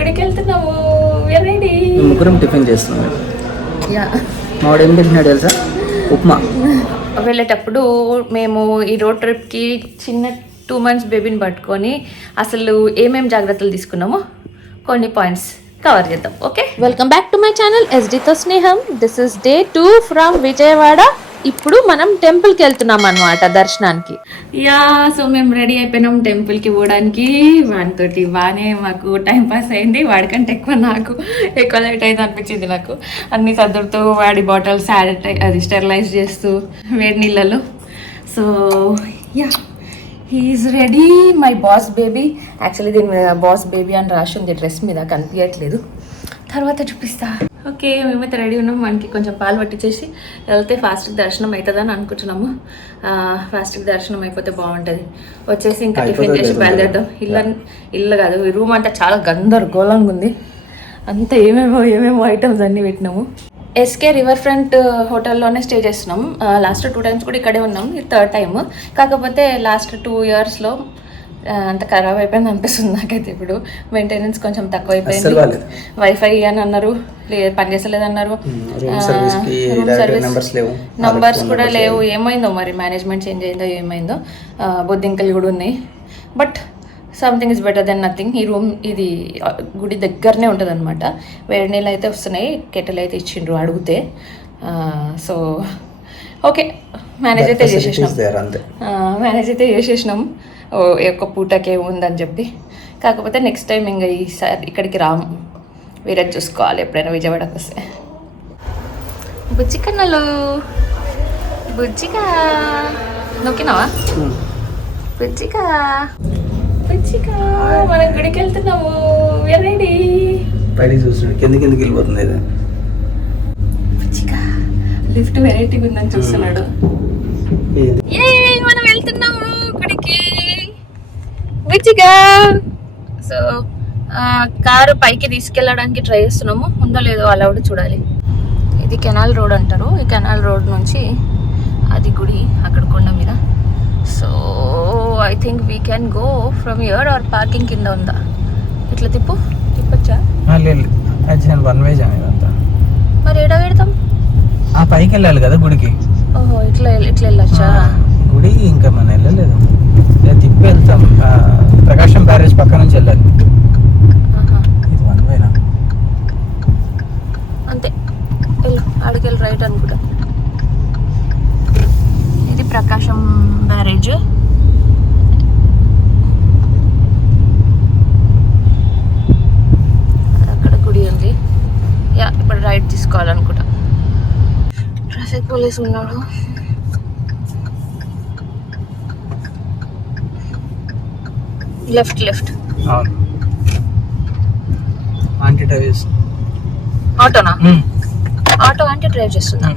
గుడికి వెళ్తున్నాము. రెడీ. ముగ్గురం టిఫిన్ చేస్తున్నాం. మావాడు ఏం తింటున్నాడు తెలుసా? ఉప్మా. వెళ్ళేటప్పుడు మేము ఈ రోడ్ ట్రిప్కి చిన్న 2 months బేబీని పట్టుకొని అసలు ఏమేం జాగ్రత్తలు తీసుకున్నామో కొన్ని పాయింట్స్ కవర్ చేద్దాం. Okay, welcome back to my channel ఎస్డితో స్నేహం. This is day 2 from Vijayawada. ఇప్పుడు మనం టెంపుల్కి వెళ్తున్నాం అనమాట దర్శనానికి. సో మేము రెడీ అయిపోయినాం టెంపుల్కి పోవడానికి. వాడితోటి బాగానే మాకు టైం పాస్ అయింది. వాడికంటే నాకు ఎక్కువ లేట్ అయింది అనిపించింది. నాకు అన్ని సర్దుతూ వాడి బాటిల్స్ అది స్టెరిలైజ్ చేస్తూ వేడి నీళ్ళలో. So he is ready. My boss baby. Actually దీని మీద బాస్ బేబీ అని రాసి ఉంది డ్రెస్ మీద, కనిపించట్లేదు, తర్వాత చూపిస్తా. ఓకే, మేమైతే రెడీ ఉన్నాం. మనకి కొంచెం పాలు పట్టించేసి వెళ్తే ఫాస్ట్గా దర్శనం అవుతుందని అనుకుంటున్నాము. ఫాస్ట్గా దర్శనం అయిపోతే బాగుంటుంది. వచ్చేసి ఇంకా టిఫిన్ చేసి బయలుదేరదాం. ఇల్లు కాదు, ఈ రూమ్ అంతా చాలా గందరగోళంగా ఉంది. అంతా ఏమేమో ఐటమ్స్ అన్నీ పెట్టినాము. ఎస్కే రివర్ ఫ్రంట్ హోటల్లోనే స్టే చేస్తున్నాం. లాస్ట్ 2 times కూడా ఇక్కడే ఉన్నాం. ఇది 3rd time. కాకపోతే లాస్ట్ 2 yearsలో అంత ఖరాబ్ అయిపోయింది అనిపిస్తుంది నాకైతే. ఇప్పుడు మెయింటెనెన్స్ కొంచెం తక్కువ అయిపోయింది. వైఫై అని అన్నారు, పనిచేస్తలేదు అన్నారు. రూమ్ సర్వీస్ నంబర్స్ కూడా లేవు. ఏమైందో మరి, మేనేజ్మెంట్ చేంజ్ అయిందో ఏమైందో. బొద్దింకలు కూడా ఉన్నాయి. But something is better than nothing. ఈ రూమ్ ఇది గుడి దగ్గరనే ఉంటుంది అనమాట. వేడి నీళ్ళు అయితే వస్తున్నాయి. కెటల్ అయితే ఇచ్చిండ్రు అడిగితే. సో ఓకే, మేనేజ్ అయితే చేసేసినాం. ఒక్క పూటకే ఉందని చెప్పి. కాకపోతే నెక్స్ట్ టైం ఇంకా ఈసారి ఇక్కడికి రాము, వేరే చూసుకోవాలి ఎప్పుడైనా విజయవాడకు వస్తే. బుజ్జికన్నలు, బుజ్జిగా నొక్కినావా? బుజ్జిగా బుజ్జిగా మనం గుడికి వెళ్తున్నాము. రెడీ. కిందకి వెళ్ళిపోతుంది. బుజ్జిగా లిఫ్ట్ వెరైటీగా ఉందని చూస్తున్నాడు. మనం వెళ్తున్నాము గుడికి. బుజ్జిగా. సో కారు పైకి తీసుకెళ్ళడానికి ట్రై చేస్తున్నాము. ఉందో లేదో అలా కూడా చూడాలి. ఇది కెనాల్ రోడ్ అంటారు. ఈ కెనాల్ రోడ్ నుంచి అది గుడి అక్కడ కొండ మీద. So I think we can go from here or parking కింద ఉందా? ఇట్లా తిప్పొచ్చా? One way జానేదంతా. మరి ఏడా పెడతాం? ఆ పైకి వెళ్ళాలి కదా గుడికి. ఓహో, ఇట్లా వెళ్ళొచ్చా? గుడి ఇంకా మనం వెళ్ళలేదు, తిప్పి వెళ్తాం. ప్రకాశం బ్యారేజ్ పక్క నుంచి వెళ్ళాలి. ఇది వన్ వేనా? అంతే, వెళ్ళు. ఆడికెళ్ళి రైట్ అనుకుంటా. ఇది ప్రకాశం బ్యారేజ్. అక్కడ గుడి ఉంది. ఇప్పుడు రైట్ తీసుకోవాలనుకుంటా. ట్రాఫిక్ పోలీస్ ఉన్నాడు. లెఫ్ట్. Aunty drive. ఆటోనా? ఆటో ఆంటీ డ్రైవ్ చేస్తుందా?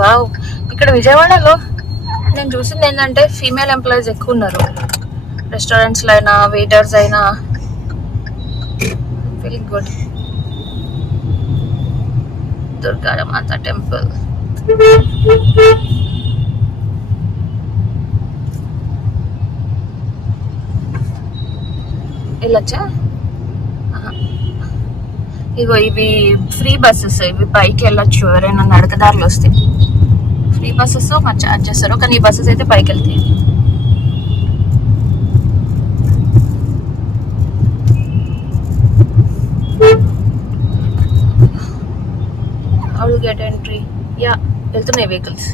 వావ్. ఇక్కడ విజయవాడలో నేను చూసింది ఏంటంటే ఫీమేల్ ఎంప్లాయీస్ ఎక్కువ ఉన్నారు. రెస్టారెంట్స్లో అయినా, వెయిటర్స్ అయినా. Feeling good. దుర్గామాత టెంపుల్. వెళ్ళొచ్చా? ఇగో ఇవి ఫ్రీ బస్సెస్. ఇవి పైకి వెళ్ళొచ్చు ఎవరైనా నడకదారులు వస్తే. ఫ్రీ బస్సెస్ మరి చార్జ్ చేస్తారు, కానీ ఈ బస్సెస్ అయితే పైకి వెళ్తాయి. How to get entry? వెళ్తున్నాయి వెహికల్స్.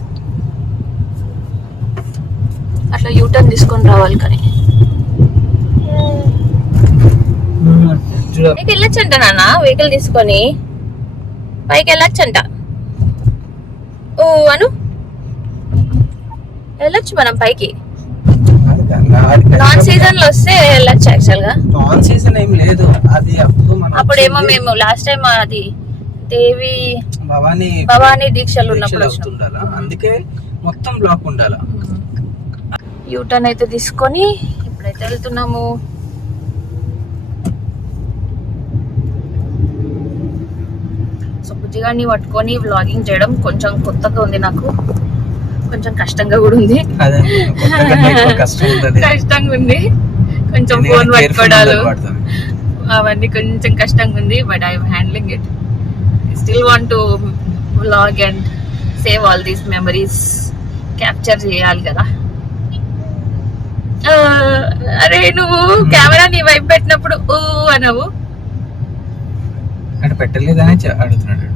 అట్లా యూటర్న్ తీసుకొని రావాలి. కానీ నీకు వెళ్ళొచ్చంట నాన్న, వెహికల్ తీసుకొని పైకి వెళ్ళొచ్చంట. ఓ అను, వెళ్ళొచ్చు మనం పైకి. నాన్ సీజన్ లో వస్తే వెళ్ళొచ్చు. యాక్చువల్ గా నాన్ సీజన్ ఏం లేదు. అది అప్పుడేమో మేము లాస్ట్ టైం అది దేవి భవానీ దీక్షలు ఉన్నప్పుడు అందుకే మొత్తం బ్లాక్ ఉండాలి. యూటర్న్ అయితే తీసుకొని ఇప్పుడైతే వెళ్తున్నాము. సో బుజ్జిగాడిని పట్టుకొని వ్లాగింగ్ చేయడం కొంచెం కొత్తగా ఉంది నాకు. కొంచెం కష్టంగా కూడా ఉంది. కష్టంగా ఉంది. కొంచెం ఫోన్ పట్టుకోవడాలు అవన్నీ కొంచెం కష్టంగా ఉంది. But I'm handling it. Still want to vlog and save all these memories. Capture చేయాలి కదా. అరే నువ్వు కెమెరా నీ వైపు పెట్టినప్పుడు ఊ అనవు. అటు పెట్టలేదని అడుగుతున్నాడు.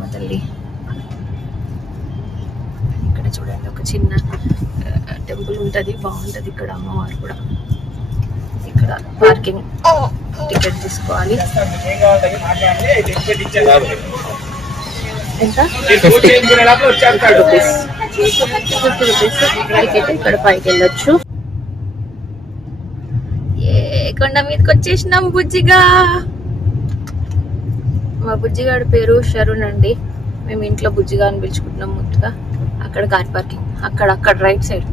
మా తల్లి ఇక్కడ చూడండి ఒక చిన్న టెంపుల్ ఉంటుంది, బాగుంటది ఇక్కడ. అమ్మవారు కూడా. ఇక్కడ పార్కింగ్ టికెట్ తీసుకోవాలి. ఎంత? 50 రూపీస్ టికెట్. ఇక్కడ పైకి వెళ్ళొచ్చు. ఏ కొండ మీదకి వచ్చేసినాం బుజ్జిగా. మా బుజ్జిగాడి పేరు షరుణ్ అండి. మేము ఇంట్లో బుజ్జిగా అని పిలుచుకుంటున్నాం ముద్దుగా. అక్కడ కార్ పార్కింగ్, అక్కడ రైట్ సైడ్.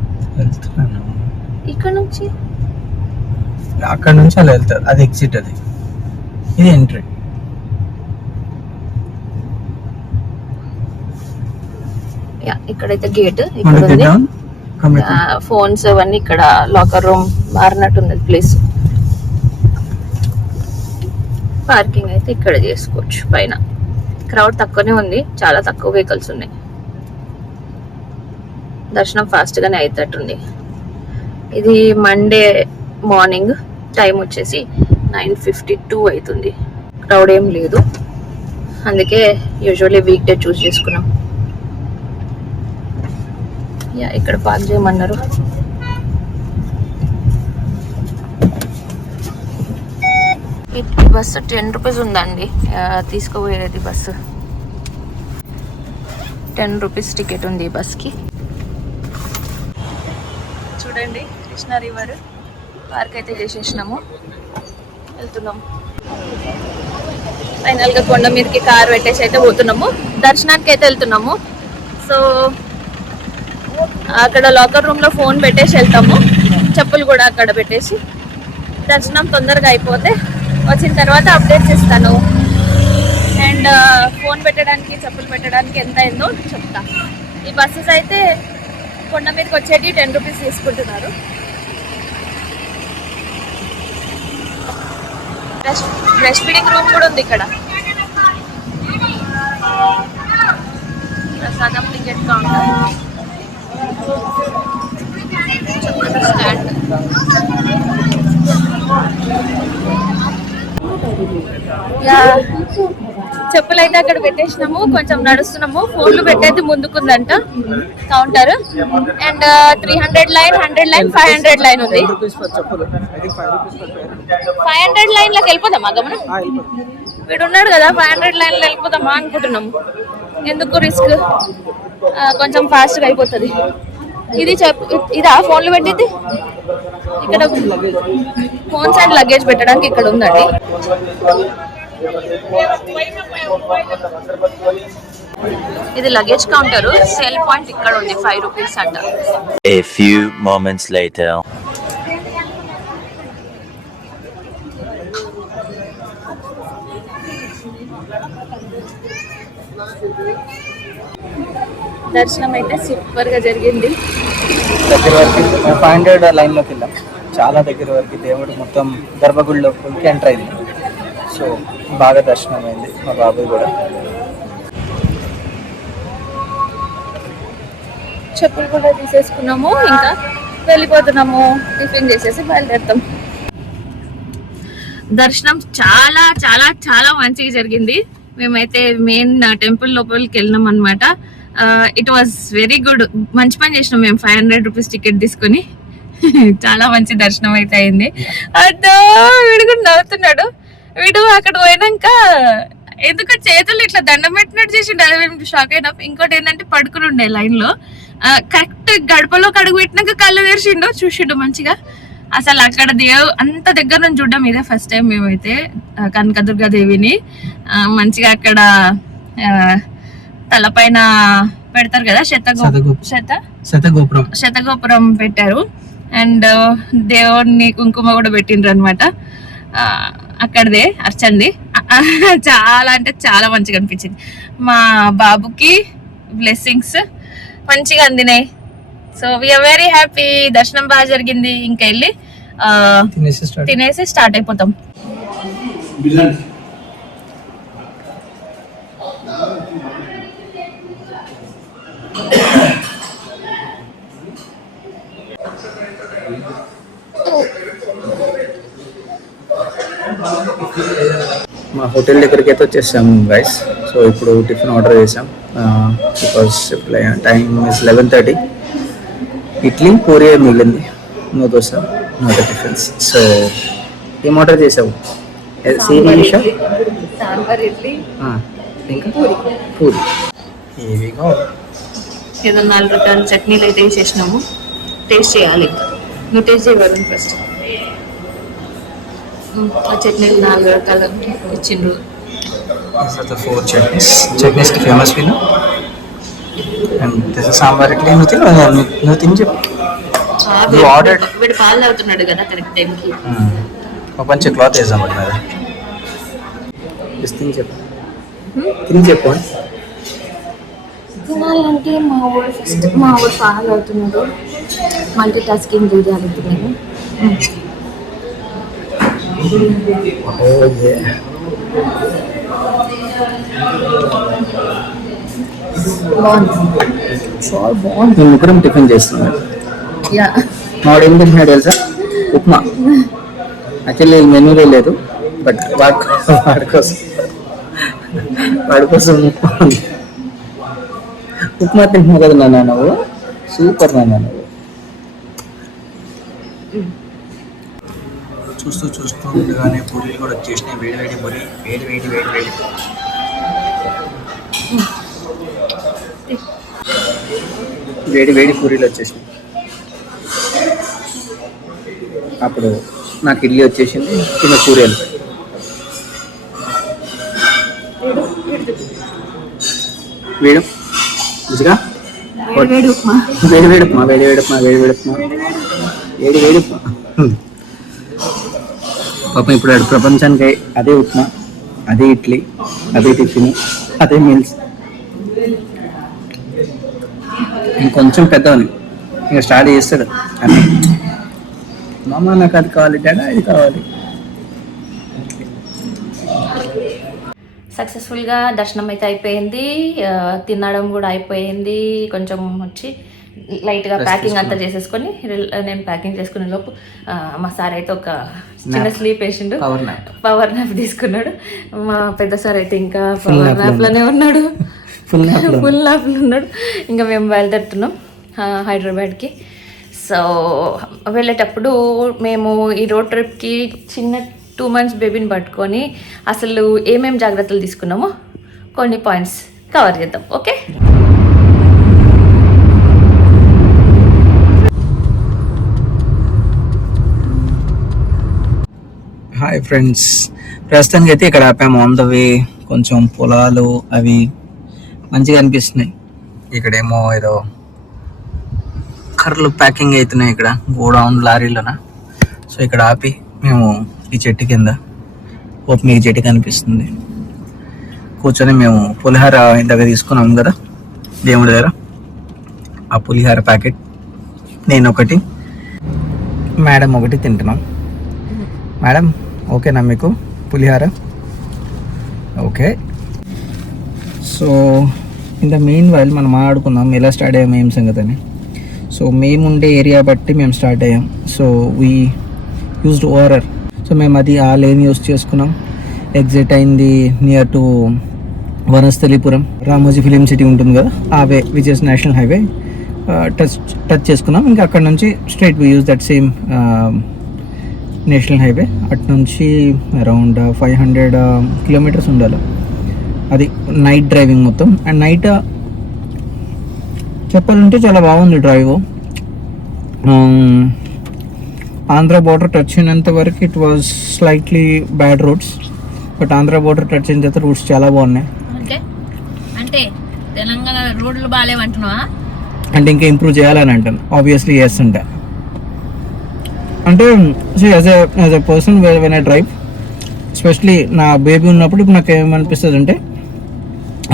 ఇక్కడ నుంచి అలా వెళ్తారు. అది ఎగ్జిట్, అది ఇది ఎంట్రీ. ఇక్కడైతే గేట్ ఇక్కడ ఉంది. ఫోన్స్ అవన్నీ ఇక్కడ లాకర్ రూమ్ మారినట్టున్నది ప్లేస్. పార్కింగ్ అయితే ఇక్కడ చేసుకోవచ్చు. పైన క్రౌడ్ తక్కువనే ఉంది, చాలా తక్కువ వెహికల్స్ ఉన్నాయి. దర్శనం ఫాస్ట్ గానే అయితట్టుంది. ఇది మండే మార్నింగ్, టైం వచ్చేసి 9:52 అవుతుంది. క్రౌడ్ ఏం లేదు, అందుకే యూజువల్లీ వీక్ డే చూస్ చేసుకున్నాం. ఇక్కడ పార్క్ చేయమన్నారు. ఈ బస్సు 10 రూపీస్ ఉందండి తీసుకోపోయేది. బస్సు 10 రూపీస్ టికెట్ ఉంది ఈ బస్కి. చూడండి కృష్ణా రివర్ పార్క్ అయితే చేసేసినాము, వెళ్తున్నాము. ఫైనల్గా కొండ మీదకి కార్ పెట్టేసి అయితే పోతున్నాము. దర్శనానికి అయితే వెళ్తున్నాము. సో అక్కడ లాకర్ రూమ్లో ఫోన్ పెట్టేసి వెళ్తాము. చెప్పులు కూడా అక్కడ పెట్టేసి దర్శనం తొందరగా అయిపోతే వచ్చిన తర్వాత అప్డేట్ చేస్తాను. అండ్ ఫోన్ పెట్టడానికి చెప్పులు పెట్టడానికి ఎంత అయిందో చెప్తా. ఈ బస్సెస్ అయితే కొండ మీదకి వచ్చేటి 10 రూపీస్ తీసుకుంటున్నారు. బ్రెస్ట్ ఫీడింగ్ రూమ్ కూడా ఉంది ఇక్కడ. ప్రసాదం టికెట్ కౌంటర్, స్టాండ్. చెప్పులు అయితే అక్కడ పెట్టేసినాము, కొంచెం నడుస్తున్నాము. ఫోన్లు పెట్టయితే ముందుకుందంట counter. And 300 line, 100 line, 500 line ఉంది. 500 లైన్లోకి వెళ్ళిపోదామా గమన? వీడు ఉన్నాడు కదా, 500 లైన్లో వెళ్ళిపోదామా అనుకుంటున్నాము. ఎందుకు రిస్క్, కొంచెం ఫాస్ట్గా అయిపోతుంది. ఇది ఇదా ఫోన్లు పెట్టింది. ఇక్కడ ఫోన్స్ అండ్ లగేజ్ పెట్టడానికి ఇక్కడ ఉందండి. ఇది లగేజ్ కౌంటర్. సేల్ పాయింట్ ఇక్కడ ఉంది, 5 రూపీస్ అంట. A few moments later. దర్శనం అయితే సూపర్ గా జరిగింది. దగ్గర వరకు 500 లైన్లోకి వెళ్ళాం. చాలా దగ్గర వరకు దేవుడు మొత్తం గర్భగుడిలోకి ఎంటర్ అయింది. సో బాగా దర్శనం అయింది. మా బాబు కూడా. చెప్పులు కూడా తీసేసుకున్నాము, ఇంకా వెళ్ళిపోతున్నాము. టిఫిన్ చేసేసి బయలుదేరుతాం. దర్శనం చాలా చాలా చాలా మంచిగా జరిగింది. మేమైతే మెయిన్ టెంపుల్ లోపలికి వెళ్ళినాం అనమాట. It was very good. మంచి పని చేసినాం మేము 500 రూపీస్ టికెట్ తీసుకొని. చాలా మంచి దర్శనం అయితే అయింది. అదో వీడు కూడా నవ్వుతున్నాడు. వీడు అక్కడ పోయినాక ఎందుకు చేతులు ఇట్లా దండం పెట్టినట్టు చేసిండు. అది మేము షాక్ అయినా. ఇంకోటి ఏంటంటే పడుకుని ఉండే లైన్ లో కరెక్ట్ గడపలో అడుగు పెట్టినాక కళ్ళు తెరిచిండు, చూసిండు మంచిగా. అసలు అక్కడ అంత దగ్గర నుంచి చూడడం ఇదే ఫస్ట్ టైం. మేమైతే కనకదుర్గాదేవిని మంచిగా అక్కడ తలపైన పెడతారు కదా, శతగోపురం పెట్టారు. అండ్ దేవుడిని కుంకుమ కూడా పెట్టిండ్రు అనమాట. అక్కడదే అర్చండి. చాలా అంటే చాలా మంచిగా అనిపించింది. మా బాబుకి బ్లెస్సింగ్స్ మంచిగా అందినాయి. So we are very happy. దర్శనం బాగా జరిగింది. ఇంకా వెళ్ళి తినేసి స్టార్ట్ అయిపోతాం. మా హోటల్ దగ్గరికి అయితే వచ్చేసాము గైస్. సో ఇప్పుడు టిఫిన్ ఆర్డర్ చేసాం because time is 11:30. Idli puri మిగిలింది, no dosa, no the tiffins. So ఏం ఆర్డర్ చేసావు? సాంబార్, ఇడ్లీ, ఇంకా పూరి. ఏవిగా ఏదో 4 రకాల చట్నీలు అయితే వేసేసినాము. టేస్ట్ చేయాలి. నువ్వు టేస్ట్ చేయగలను ఫస్ట్. ఆ చట్నీలు 4 రకాలు ఇచ్చిండ్రు. 4 చట్నీస్ కి ఫేమస్ వీళ్ళు. And this is sambar idli. నువ్వు తిని చెప్పు. వీడు పాలు తాగుతున్నాడు కదా కరెక్ట్ టైంకి. ఒక మంచి క్లాత్ వేసాం అది మీద. తిని చెప్పు, తిని చెప్పు. తినాలంటే మా ఊరు పాలు అవుతున్నాడు. మల్టీ టాస్కింగ్ చేయాలి నేను. చాలా బాగుంది. మేము ముగ్గురం టిఫిన్ చేస్తున్నాం. మావాడు ఏం తింటున్నాడు తెలుసా? ఉప్మా. యాక్చువల్లీ మెనూలో లేదు, బట్ వాడి కోసం ఉప్మా ఉంది. ఉప్మా తింటున్నావు కదా నాన్న నువ్వు. సూపర్ నాన్న నువ్వు. చూస్తూ ఉండగానే పూరీలు కూడా వచ్చేసినాయి. వేడి పూరి, వేడి పూరీలు వచ్చేసినాయి. అప్పుడు నాకు ఇడ్లీ వచ్చేసింది, కింద పూరి వెళ్ళిపోయి. వేడి రుచిగా వేడి ఉప్మా. పాపం ఇప్పుడు ప్రపంచానికి అదే ఉప్మా, అదే ఇడ్లీ, అదే టిఫిన్, అదే మీల్స్. ఇంకొంచెం పెద్దవని ఇంకా స్టార్ట్ చేస్తాడు అన్నీ. మామ నాకు అది కావాలి, డాడా ఇది కావాలి. సక్సెస్ఫుల్గా దర్శనం అయితే అయిపోయింది. తినడం కూడా అయిపోయింది. కొంచెం వచ్చి లైట్గా ప్యాకింగ్ అంతా చేసేసుకొని నేను ప్యాకింగ్ చేసుకునే లోపు మా సార్ అయితే ఒక చిన్న స్లీప్ వేసిండు. పవర్ నాప్ తీసుకున్నాడు. మా పెద్ద సార్ అయితే ఇంకా పవర్ నాప్లోనే ఉన్నాడు. ఫుల్ నాప్లో ఉన్నాడు. ఇంకా మేము బయలుదేరుతున్నాం హైదరాబాద్కి. సో వెళ్ళేటప్పుడు మేము ఈ రోడ్ ట్రిప్కి చిన్న 2 months బేబీని పట్టుకొని అసలు ఏమేమి జాగ్రత్తలు తీసుకున్నామో కొన్ని పాయింట్స్ కవర్ చేద్దాం. Okay, hi friends. ప్రస్తుతానికి అయితే ఇక్కడ ఆపాము. ఆన్ ద వే కొంచెం పొలాలు అవి మంచిగా అనిపిస్తున్నాయి. ఇక్కడేమో ఏదో కర్రలు ప్యాకింగ్ అవుతున్నాయి ఇక్కడ గోడౌన్ లారీలోన. సో ఇక్కడ ఆపి మేము ఈ చెట్టు కింద, ఓపెన్ మీకు చెట్టు కనిపిస్తుంది, కూర్చొని మేము పులిహార ఇంతగా తీసుకున్నాం కదా దేవుడి దగ్గర. ఆ పులిహార ప్యాకెట్ నేను ఒకటి, మేడం ఒకటి తింటున్నాం. మేడం ఓకేనా మీకు పులిహార? Okay. So in the main while మనం ఆడుకుందాం ఎలా స్టార్ట్ అయ్యాం ఏం సంగతి అని. సో మేము ఉండే ఏరియా బట్టి మేము స్టార్ట్ అయ్యాం. So we used ORR. So మేము అది ఆ లేన్ యూజ్ చేసుకున్నాం. ఎగ్జిట్ అయింది near to Vanasthalipuram, Ramoji film city ఉంటుంది కదా, ఆ way which is national highway touch చేసుకున్నాం. ఇంకా అక్కడ నుంచి straight we use that same national highway. అటు నుంచి అరౌండ్ 500 kilometers ఉండాలి. అది నైట్ డ్రైవింగ్ మొత్తం. అండ్ నైట్ చెప్పాలంటే చాలా బాగుంది డ్రైవ్. ఆంధ్ర బోర్డర్ టచ్ అయినంత వరకు it was slightly bad roads, but Andhra border touch అయిన తర్వాత రూట్స్ చాలా బాగున్నాయి. అంటే తెలంగాణ రోడ్లు బాగాలేవంటున్నావా? అంటే ఇంకా ఇంప్రూవ్ చేయాలని అంటాను. ఆబ్వియస్లీ చేస్తుంటా. అంటే as a person when I drive, especially నా బేబీ ఉన్నప్పుడు ఇప్పుడు నాకు ఏమనిపిస్తుంది అంటే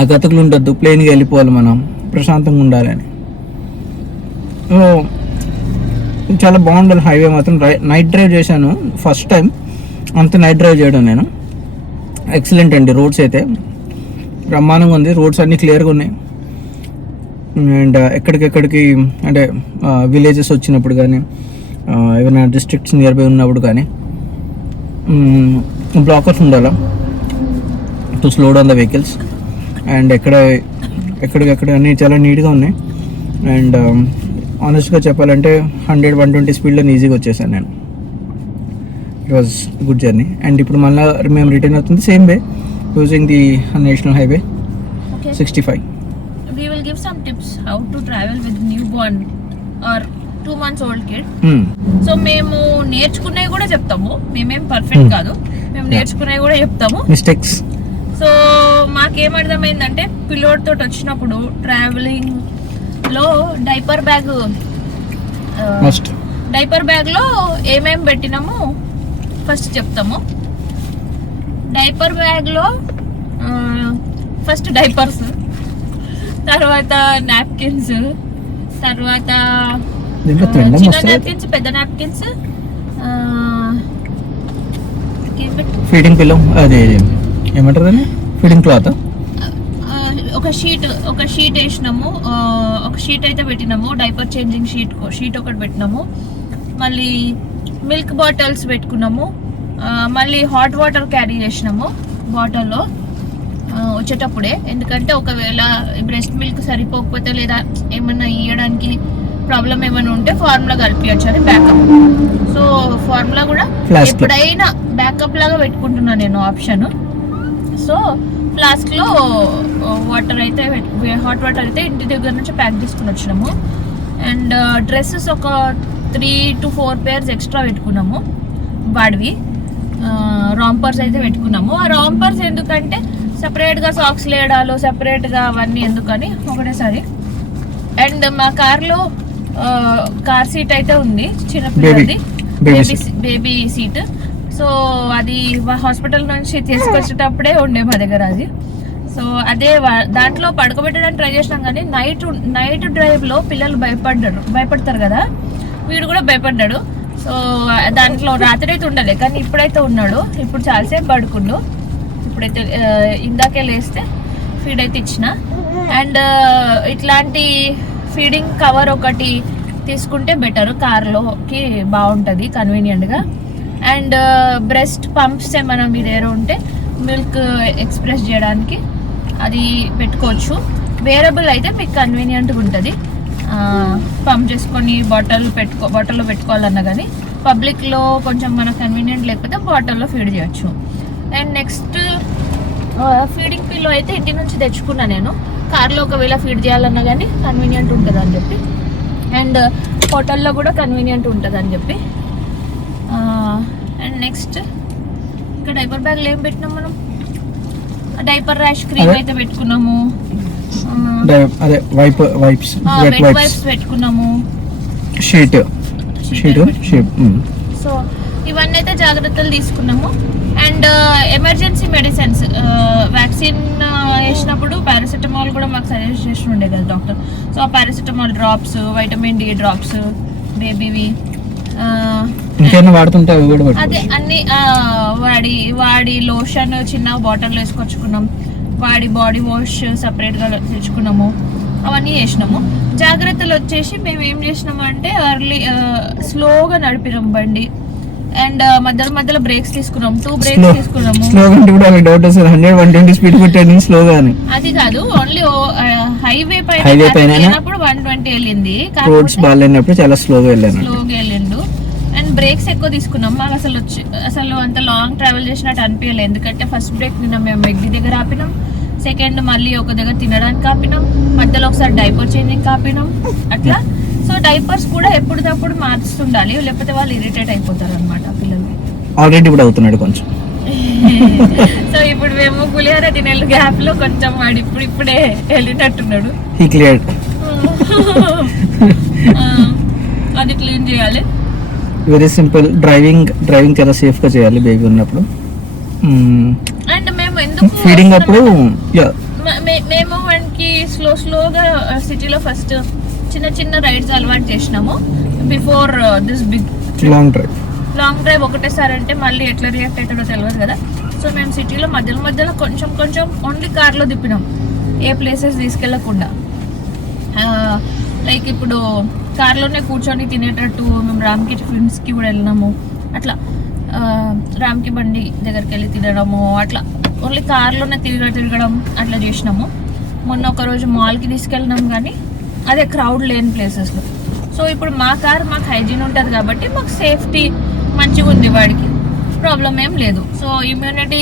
ఆ గతుకులు ఉండొద్దు, ప్లెయిన్గా వెళ్ళిపోవాలి, మనం ప్రశాంతంగా ఉండాలని. చాలా బాగుండాలి హైవే మాత్రం. నైట్ డ్రైవ్ చేశాను ఫస్ట్ టైం, అంత నైట్ డ్రైవ్ చేయడం నేను. ఎక్సలెంట్ అండి, రోడ్స్ అయితే బ్రహ్మాండంగా ఉంది. రోడ్స్ అన్నీ క్లియర్గా ఉన్నాయి. అండ్ ఎక్కడికెక్కడికి అంటే విలేజెస్ వచ్చినప్పుడు కానీ, ఏమైనా డిస్ట్రిక్ట్స్ నియర్ బై ఉన్నప్పుడు కానీ బ్లాకర్స్ ఉండాలా to slow down the vehicles. And ఎక్కడికెక్కడ అన్నీ చాలా నీట్గా ఉన్నాయి. అండ్ ఆనెస్ట్గా చెప్పాలంటే 100-120 స్పీడ్లో ఈజీగా వచ్చేసాను నేను. It was good journey. And ఇప్పుడు మళ్ళీ మేము రిటర్న్ అవుతుంది same way using the national highway 65. We will give some tips how to travel with newborn or 2 months old kid. So మేము నేర్చుకునేవి కూడా చెప్తాము. మేమేం పర్ఫెక్ట్ కాదు, మేము నేర్చుకునేవి కూడా చెప్తాము. మిస్టేక్స్. సో మాకేమర్థమైందంటే పిల్లోడ్ తోటి వచ్చినప్పుడు ట్రావెలింగ్ లో డైపర్ బ్యాగ్ లో ఏమేమి పెట్టినాము ఫస్ట్ చెప్తాము. డైపర్ బ్యాగ్ లో ఫస్ట్ డైపర్స్, తర్వాత నాప్కిన్స్, తర్వాత చిన్న నాప్కిన్స్, పెద్ద నాప్కిన్స్, ఫీడింగ్ పిల్లో, అది ఏమంటారు ఫీడింగ్ క్లాత్, ఒక షీట్ వేసినాము. ఒక షీట్ అయితే పెట్టినాము, డైపర్ చేంజింగ్ షీట్ ఒకటి పెట్టినాము. మళ్ళీ మిల్క్ బాటిల్స్ పెట్టుకున్నాము. మళ్ళీ హాట్ వాటర్ క్యారీ చేసినాము బాటిల్లో వచ్చేటప్పుడే. ఎందుకంటే ఒకవేళ బ్రెస్ట్ మిల్క్ సరిపోకపోతే లేదా ఏమన్నా ఇవ్వడానికి ప్రాబ్లం ఏమైనా ఉంటే ఫార్ములా కలిపియచ్చు అని బ్యాకప్. సో ఫార్ములా కూడా ఎప్పుడైనా బ్యాకప్ లాగా పెట్టుకుంటున్నాను నేను ఆప్షన్. సో ఫ్లాస్క్లో వాటర్ అయితే హాట్ వాటర్ అయితే ఇంటి దగ్గర నుంచి ప్యాక్ చేసుకుని వచ్చినాము. అండ్ డ్రెస్సెస్ ఒక 3 to 4 pairs ఎక్స్ట్రా పెట్టుకున్నాము వాడివి. రాంపర్స్ అయితే పెట్టుకున్నాము. ఆ రాంపర్స్ ఎందుకంటే సపరేట్గా సాక్స్ లేడాలు సపరేట్గా అవన్నీ ఎందుకని ఒకటేసారి. అండ్ మా కార్లో కార్ సీట్ అయితే ఉంది చిన్నపిల్లది, బేబీ సీట్. సో అది హాస్పిటల్ నుంచి తీసుకొచ్చేటప్పుడే ఉండే మా దగ్గర అది. సో అదే దాంట్లో పడుకోబెట్టడానికి ట్రై చేసినాం, కానీ నైట్ డ్రైవ్లో పిల్లలు భయపడతారు కదా, వీడు కూడా భయపడ్డాడు. సో దాంట్లో రాత్రి అయితే ఉండలే, కానీ ఇప్పుడైతే ఉన్నాడు. ఇప్పుడు చాలాసేపు పడుకుండు. ఇప్పుడైతే ఇందాకే లేస్తే ఫీడ్ అయితే ఇచ్చిన. అండ్ ఇట్లాంటి ఫీడింగ్ కవర్ ఒకటి తీసుకుంటే బెటర్, కార్లోకి బాగుంటుంది కన్వీనియంట్గా. అండ్ బ్రెస్ట్ పంప్స్ ఏమైనా మీ దగ్గర ఉంటే మిల్క్ ఎక్స్ప్రెస్ చేయడానికి అది పెట్టుకోవచ్చు. వేరబుల్ అయితే మీకు కన్వీనియంట్గా ఉంటుంది. పంప్ చేసుకొని బాటిల్లో పెట్టుకోవాలన్నా కానీ పబ్లిక్లో కొంచెం మనకు కన్వీనియంట్ లేకపోతే బాటిల్లో ఫీడ్ చేయొచ్చు. అండ్ నెక్స్ట్ ఫీడింగ్ పిల్లో అయితే ఇంటి నుంచి తెచ్చుకున్నా నేను. కార్లో ఒకవేళ ఫీడ్ చేయాలన్నా కానీ కన్వీనియంట్ ఉంటుంది అని చెప్పి, అండ్ హోటల్లో కూడా కన్వీనియంట్ ఉంటుంది అని చెప్పి. అండ్ నెక్స్ట్ ఇంకా డైపర్ బ్యాగ్లో ఏం పెట్టినాం మనం, డైపర్ ర్యాష్ క్రీమ్ అయితే పెట్టుకున్నాము, వెట్ వైప్స్ పెట్టుకున్నాము, షీట్. సో ఇవన్నీ అయితే జాగ్రత్తలు తీసుకున్నాము. అండ్ ఎమర్జెన్సీ మెడిసిన్స్, వ్యాక్సిన్ వేసినప్పుడు పారాసిటమాల్ కూడా మాకు సజెస్ట్ చేసి ఉండే కదా డాక్టర్. సో ఆ paracetamol drops, vitamin D drops బేబీవి, అదే అన్ని వాడి లోషన్ చిన్న బాటిల్ వేసుకొచ్చుకున్నాం. వాడి బాడీ వాష్ సపరేట్గా తెచ్చుకున్నాము. అవన్నీ చేసినాము. జాగ్రత్తలు వచ్చేసి మేము ఏం చేసినాము అంటే స్లోగా నడిపినాం బండి. అండ్ మధ్యలో బ్రేక్స్ తీసుకున్నాం, 2 బ్రేక్స్ తీసుకున్నాము. అది కాదు, ఓన్లీ హైవే పైన 120 వెళ్ళింది, చాలా స్లోగా వెళ్ళిండు. అండ్ బ్రేక్స్ ఎక్కువ తీసుకున్నాం. మాకు అసలు అంత లాంగ్ ట్రావెల్ చేసినట్టు అనిపించలేదు. ఎందుకంటే ఫస్ట్ బ్రేక్ నిన్న మేము మెగ్డి దగ్గర ఆపినాం, సెకండ్ మళ్ళీ ఒక దగ్గర తినడానికి ఆపినాం, మధ్యలో ఒకసారి డైపర్ చేంజింగ్ ఆపినాం అట్లా. సో డైపర్స్ కూడా ఎప్పటికప్పుడు మార్చుతుండాలి, లేకపోతే వాళ్ళు ఇరిటేట్ అయిపోతారు అనమాట పిల్లలు. ఆల్రెడీ ఇప్పుడు అవుతున్నాడు కొంచెం. సో ఇప్పుడు మేము పులిహోర తినే గ్యాప్ లో కొంచెం వాడు ఇప్పుడే వెళ్ళినట్టున్నాడు. అది క్లీన్ చేయాలి. Very simple. డ్రైవింగ్ చాలా సేఫ్ గా చేయాలి బేబీ ఉన్నప్పుడు. అండ్ మేము ఎందుకు ఫీడింగ్ అప్పుడు మేము వానికి స్లోగా సిటీలో ఫస్ట్ చిన్న చిన్న రైడ్స్ అలవాటు చేసినాము before this big long drive ఒకటేసారి అంటే మళ్ళీ ఎట్లా రియాక్ట్ అవుతాడో తెలియదు కదా. సో మేము సిటీలో మధ్యలో కొంచెం ఓన్లీ కార్లో తిప్పినాం, ఏ ప్లేసెస్ తీసుకెళ్ళకుండా. లైక్ ఇప్పుడు కార్లోనే కూర్చొని తినేటట్టు మేము రామ్కి టిఫిన్స్కి కూడా వెళ్ళినాము, అట్లా రామ్కి బండి దగ్గరికి వెళ్ళి తినడము, అట్లా ఓన్లీ కార్లోనే తిరగడం అట్లా చేసినాము. మొన్న ఒకరోజు మాల్కి తీసుకెళ్ళినాం, కానీ అదే క్రౌడ్ లేని ప్లేసెస్లో. సో ఇప్పుడు మా కార్ మాకు హైజీన్ ఉంటుంది కాబట్టి మాకు సేఫ్టీ మంచిగా ఉంది, వాడికి ప్రాబ్లం ఏం లేదు. సో ఇమ్యూనిటీ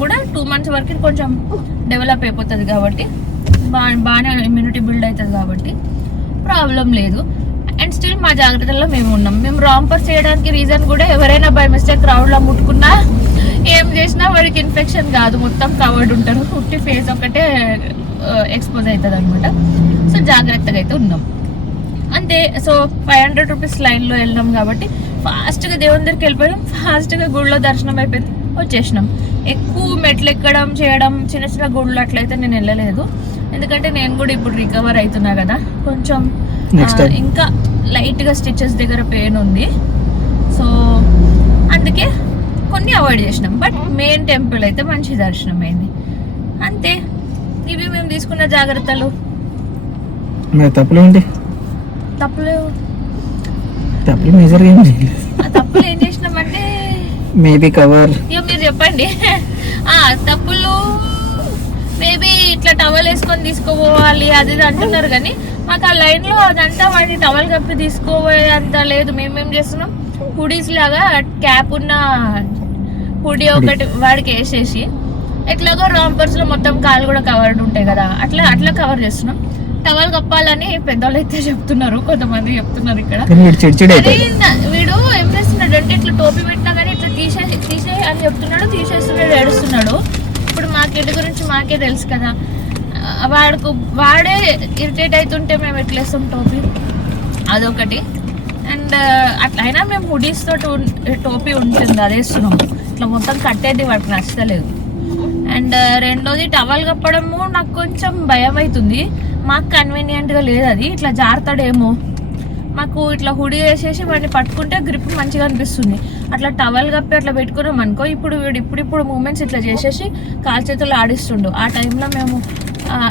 కూడా 2 months వరకు కొంచెం డెవలప్ అయిపోతుంది కాబట్టి బాగానే ఇమ్యూనిటీ బిల్డ్ అవుతుంది కాబట్టి ప్రాబ్లం లేదు. అండ్ స్టిల్ మా జాగ్రత్తల్లో మేము ఉన్నాం. మేము రాంపర్ చేయడానికి రీజన్ కూడా ఎవరైనా బై మిస్టేక్ క్రౌడ్లో ముట్టుకున్నా ఏం చేసినా వాడికి ఇన్ఫెక్షన్ కాదు, మొత్తం కవర్డ్ ఉంటారు, పుట్టి ఫేస్ ఒకటే ఎక్స్పోజ్ అవుతుంది అనమాట. సో జాగ్రత్తగా అయితే ఉన్నాం అంతే. సో 500 రూపీస్ లైన్లో వెళ్ళినాం కాబట్టి ఫాస్ట్గా దేవుని దగ్గరికి వెళ్ళిపోయాం, ఫాస్ట్గా గుడిలో దర్శనం అయిపోయింది, వచ్చేసినాం. ఎక్కువ మెట్లు ఎక్కడం చేయడం చిన్న చిన్న గుళ్ళు అట్లయితే నేను వెళ్ళలేదు, ఎందుకంటే నేను కూడా ఇప్పుడు రికవర్ అవుతున్నా కదా. కొంచెం ఇంకా లైట్గా స్టిచెస్ దగ్గర పెయిన్ ఉంది, సో అందుకే కొన్ని అవాయిడ్ చేసినాం. బట్ మెయిన్ టెంపుల్ అయితే మంచి దర్శనం అయింది అంతే. ఇవి మేము తీసుకున్న జాగ్రత్తలు. తప్పులు ఏం చేసినామంటే మేబీ కవర్, ఇక మీరు చెప్పండి. తప్పులు మేబీ ఇట్లా టవల్ వేసుకొని తీసుకోపోవాలి అది ఇది అంటున్నారు, కానీ మాకు ఆ లైన్లో అదంతా వాడిని టవల్ కప్పి తీసుకోపోయే అంత లేదు. మేమేం చేస్తున్నాం, హుడీస్ లాగా క్యాప్ ఉన్న హుడీ ఒకటి వాడికి వేసేసి, ఎట్లాగో రాంపర్స్ లో మొత్తం కాలు కూడా కవర్డ్ ఉంటాయి కదా, అట్లా కవర్ చేస్తున్నాం. టవల్ కప్పాలని పెద్దవాళ్ళు అయితే చెప్తున్నారు, కొంతమంది చెప్తున్నారు ఇక్కడ. వీడు ఏం చేస్తున్నాడు అంటే ఇట్లా టోపీ పెట్టినా కానీ ఇట్లా తీసే అని చెప్తున్నాడు, తీసేస్తున్నాడు, ఏడుస్తున్నాడు. ఇప్పుడు మార్కెట్ గురించి మాకే తెలుసు కదా, వాడే ఇరిటేట్ అవుతుంటే మేము ఎట్లా వేస్తాం టోపీ, అదొకటి. అండ్ అట్లయినా మేము హుడీస్ తోటి టోపీ ఉంటుంది అది వేస్తున్నాం, ఇట్లా మొత్తం కట్టేది వాడికి నచ్చలేదు. అండ్ రెండోది టవల్ కప్పడము నాకు కొంచెం భయం అవుతుంది, మాకు కన్వీనియంట్గా లేదు అది, ఇట్లా జారుతాడేమో. మాకు ఇట్లా హుడీ వేసేసి వాడిని పట్టుకుంటే గ్రిప్ మంచిగా అనిపిస్తుంది, అట్లా టవల్ కప్పి అట్లా పెట్టుకున్నాం అనుకో, ఇప్పుడు వీడు ఇప్పుడు మూమెంట్స్ ఇట్లా చేసేసి కాలు చేతులు ఆడిస్తుండు. ఆ టైంలో మేము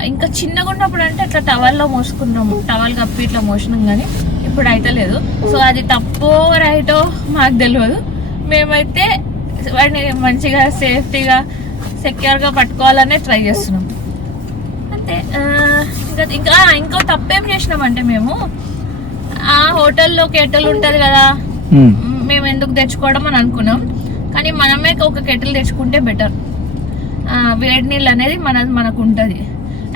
ఇంకా చిన్నగా ఉన్నప్పుడు అంటే ఇట్లా టవల్లో మోసుకున్నాము, టవల్ కప్పి ఇట్లా మోసినాం, కానీ ఇప్పుడు అయితే లేదు. సో అది తప్పో రైటో మాకు తెలియదు, మేమైతే వాడిని మంచిగా సేఫ్టీగా సెక్యూర్గా పట్టుకోవాలనే ట్రై చేస్తున్నాం అంతే. ఇంకో తప్పేం చేసినామంటే మేము ఆ హోటల్లో కెటిల్ ఉంటుంది కదా, మేము ఎందుకు తెచ్చుకోవడం అని అనుకున్నాం, కానీ మనమే ఒక కెటిల్ తెచ్చుకుంటే బెటర్, వేడి నీళ్ళు అనేది మనకు ఉంటుంది.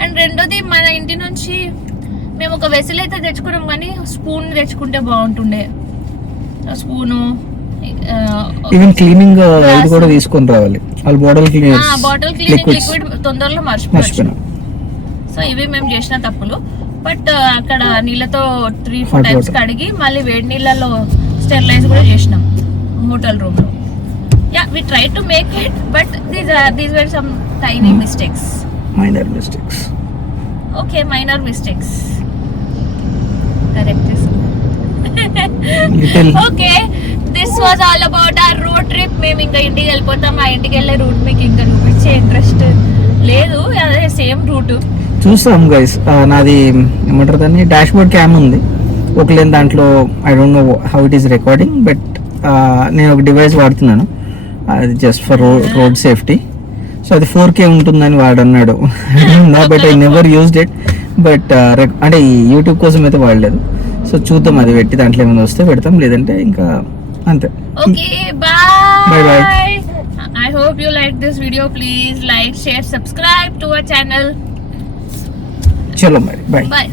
అండ్ రెండోది మన ఇంటి నుంచి మేము ఒక వెసిల్ అయితే తెచ్చుకున్నాం, కానీ స్పూన్ తెచ్చుకుంటే బాగుంటుండే. స్పూను ఈవెన్ క్లీనింగ్ కూడా తీసుకొని రావాలి, బాటిల్ క్లీనింగ్ లిక్విడ్ తొందరలో మర్చిపోయాను. సో ఇవి మేము చేసిన తప్పులు. బట్ అక్కడ నీళ్ళతో 3-4 times కడిగి మళ్ళీ వేడి నీళ్ళలో స్టెరిలైజ్ కూడా చేసినాం హోటల్ రూమ్ లో. Yeah we try to make it, but these were some tiny mistakes, minor mistakes. Okay, minor mistakes correct. Okay, this was all about our road trip. మేము ఇంకా ఇంటికి వెళ్ళిపోతాం, ఆ ఇంటికి వెళ్ళే రూట్ మీకు ఇంకా చూపించే ఇంట్రెస్ట్ లేదు, అదే సేమ్ రూట్ చూస్తాం గైస్. నాది ఏమంటారు దాన్ని, డాష్ బోర్డ్ క్యామ్ ఉంది, ఒకలేని దాంట్లో I don't know how it is recording, but నేను ఒక డివైస్ వాడుతున్నాను, అది just for road safety. So అది 4K ఉంటుందని వాడు అన్నాడు, but I never used it, but అంటే ఈ యూట్యూబ్ కోసం అయితే వాడలేదు. సో చూద్దాం, అది పెట్టి దాంట్లో ఏమైనా వస్తే పెడతాం, లేదంటే ఇంకా అంతే. Okay, bye bye. I hope you like this video. Please like, share, subscribe to our channel. చలో మరి, bye. Bye.